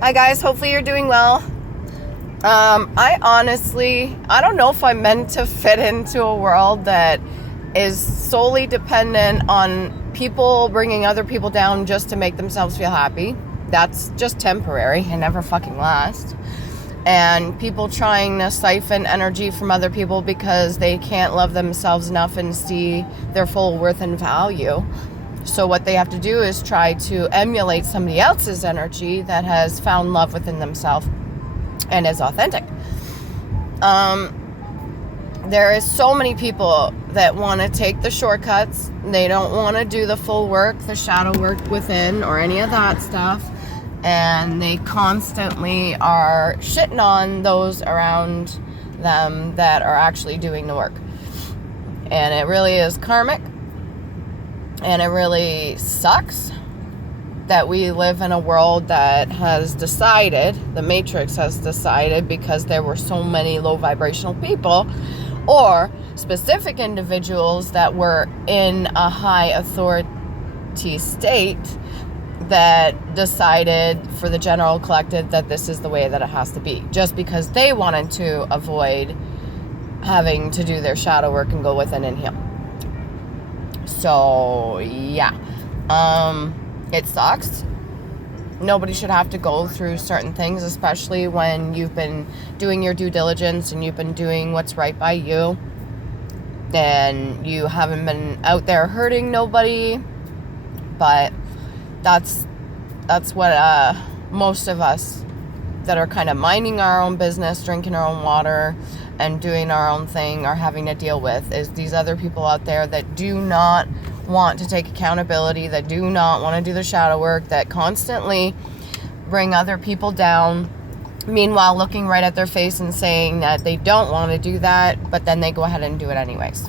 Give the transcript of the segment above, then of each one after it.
Hi guys, hopefully you're doing well. I don't know if I'm meant to fit into a world that is solely dependent on people bringing other people down just to make themselves feel happy. That's just temporary and never fucking lasts. And people trying to siphon energy from other people because they can't love themselves enough and see their full worth and value. So what they have to do is try to emulate somebody else's energy that has found love within themselves and is authentic. There is so many people that want to take the shortcuts. They don't want to do the full work, the shadow work within, or any of that stuff. And they constantly are shitting on those around them that are actually doing the work. And it really is karmic. And it really sucks that we live in a world that has decided, the Matrix has decided, because there were so many low vibrational people or specific individuals that were in a high authority state that decided for the general collective that this is the way that it has to be, just because they wanted to avoid having to do their shadow work and go within and heal. So, yeah. It sucks. Nobody should have to go through certain things, especially when you've been doing your due diligence and you've been doing what's right by you. And you haven't been out there hurting nobody. But that's what most of us that are kind of minding our own business, drinking our own water, and doing our own thing are having to deal with, is these other people out there that do not want to take accountability, that do not want to do the shadow work, that constantly bring other people down, meanwhile looking right at their face and saying that they don't want to do that, but then they go ahead and do it anyways.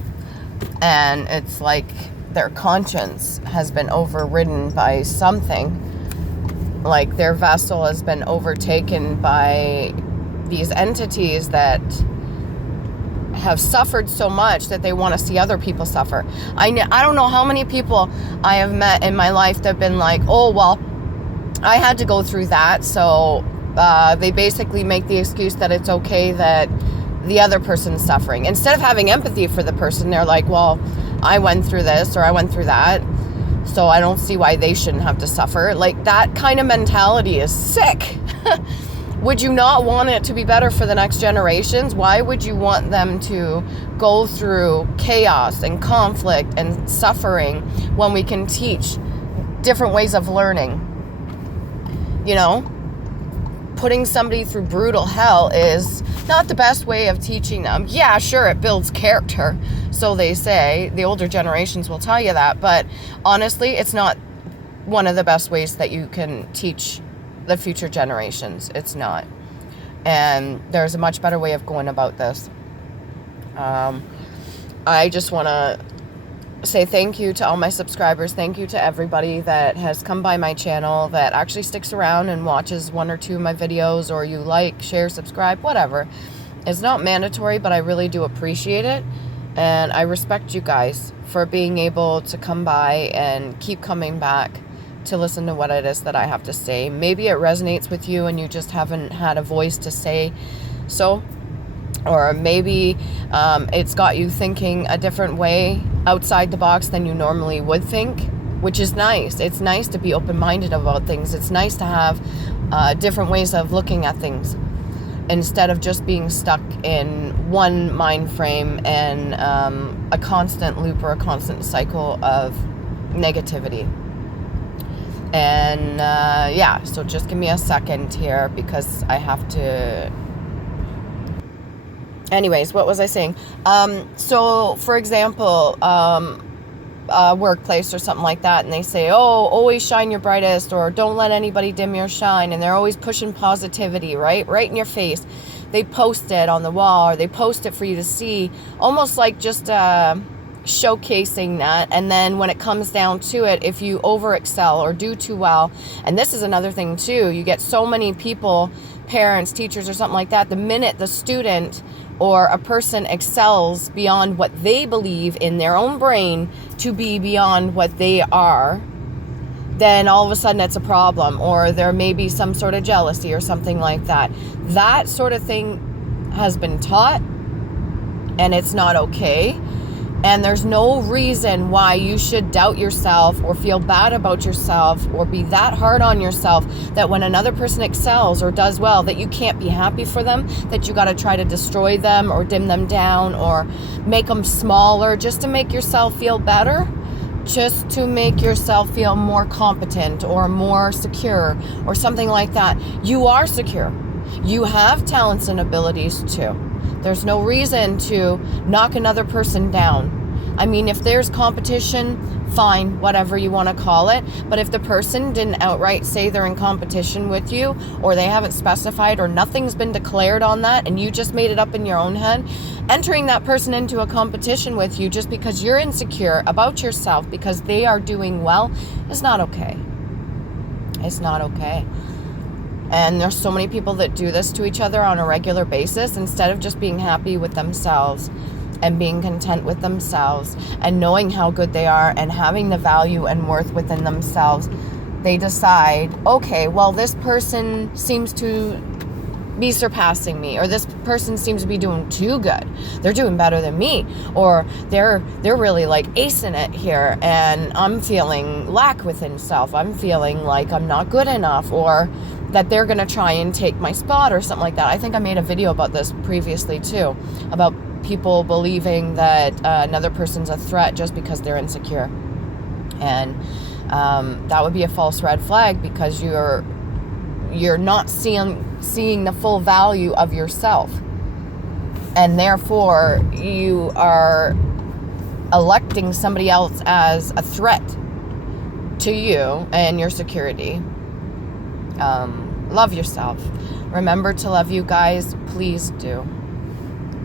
And it's like their conscience has been overridden by something, like their vessel has been overtaken by these entities that have suffered so much that they want to see other people suffer. I don't know how many people I have met in my life that have been like, oh, well, I had to go through that, so they basically make the excuse that it's okay that the other person's suffering. Instead of having empathy for the person, they're like, well, I went through this or I went through that, so I don't see why they shouldn't have to suffer. Like, that kind of mentality is sick. Would you not want it to be better for the next generations? Why would you want them to go through chaos and conflict and suffering when we can teach different ways of learning? You know, putting somebody through brutal hell is not the best way of teaching them. Yeah, sure, it builds character, so they say. The older generations will tell you that, but honestly, it's not one of the best ways that you can teach the future generations. It's not. And there's a much better way of going about this. I just want to say thank you to all my subscribers. Thank you to everybody that has come by my channel, that actually sticks around and watches one or two of my videos, or you like, share, subscribe, whatever. It's not mandatory, but I really do appreciate it. And I respect you guys for being able to come by and keep coming back to listen to what it is that I have to say. Maybe it resonates with you and you just haven't had a voice to say so. Or maybe it's got you thinking a different way outside the box than you normally would think, which is nice. It's nice to be open-minded about things. It's nice to have different ways of looking at things instead of just being stuck in one mind frame and a constant loop or a constant cycle of negativity. And yeah, so just give me a second here because I have to... Anyways, what was I saying? So, for example, a workplace or something like that, and they say, oh, always shine your brightest, or don't let anybody dim your shine, and they're always pushing positivity, right in your face. They post it on the wall, or they post it for you to see, almost like just showcasing that. And then when it comes down to it, if you over excel or do too well, and this is another thing too, you get so many people, parents, teachers, or something like that, the minute the student or a person excels beyond what they believe in their own brain to be beyond what they are, then all of a sudden it's a problem, or there may be some sort of jealousy or something like that. That sort of thing has been taught, and it's not okay. And there's no reason why you should doubt yourself or feel bad about yourself or be that hard on yourself that when another person excels or does well, that you can't be happy for them, that you got to try to destroy them or dim them down or make them smaller just to make yourself feel better, just to make yourself feel more competent or more secure or something like that. You are secure. You have talents and abilities too. There's no reason to knock another person down. I mean, if there's competition, fine, whatever you want to call it. But if the person didn't outright say they're in competition with you, or they haven't specified, or nothing's been declared on that, and you just made it up in your own head, entering that person into a competition with you just because you're insecure about yourself because they are doing well is not okay. It's not okay. And there's so many people that do this to each other on a regular basis instead of just being happy with themselves and being content with themselves and knowing how good they are and having the value and worth within themselves. They decide, okay, well, this person seems to be surpassing me, or this person seems to be doing too good. They're doing better than me, or they're really like acing it here, and I'm feeling lack within self. I'm feeling like I'm not good enough, or that they're going to try and take my spot or something like that. I think I made a video about this previously too, about people believing that another person's a threat just because they're insecure. And that would be a false red flag, because you're not seeing the full value of yourself, and therefore you are electing somebody else as a threat to you and your security. Love yourself. Remember to love you guys. Please do.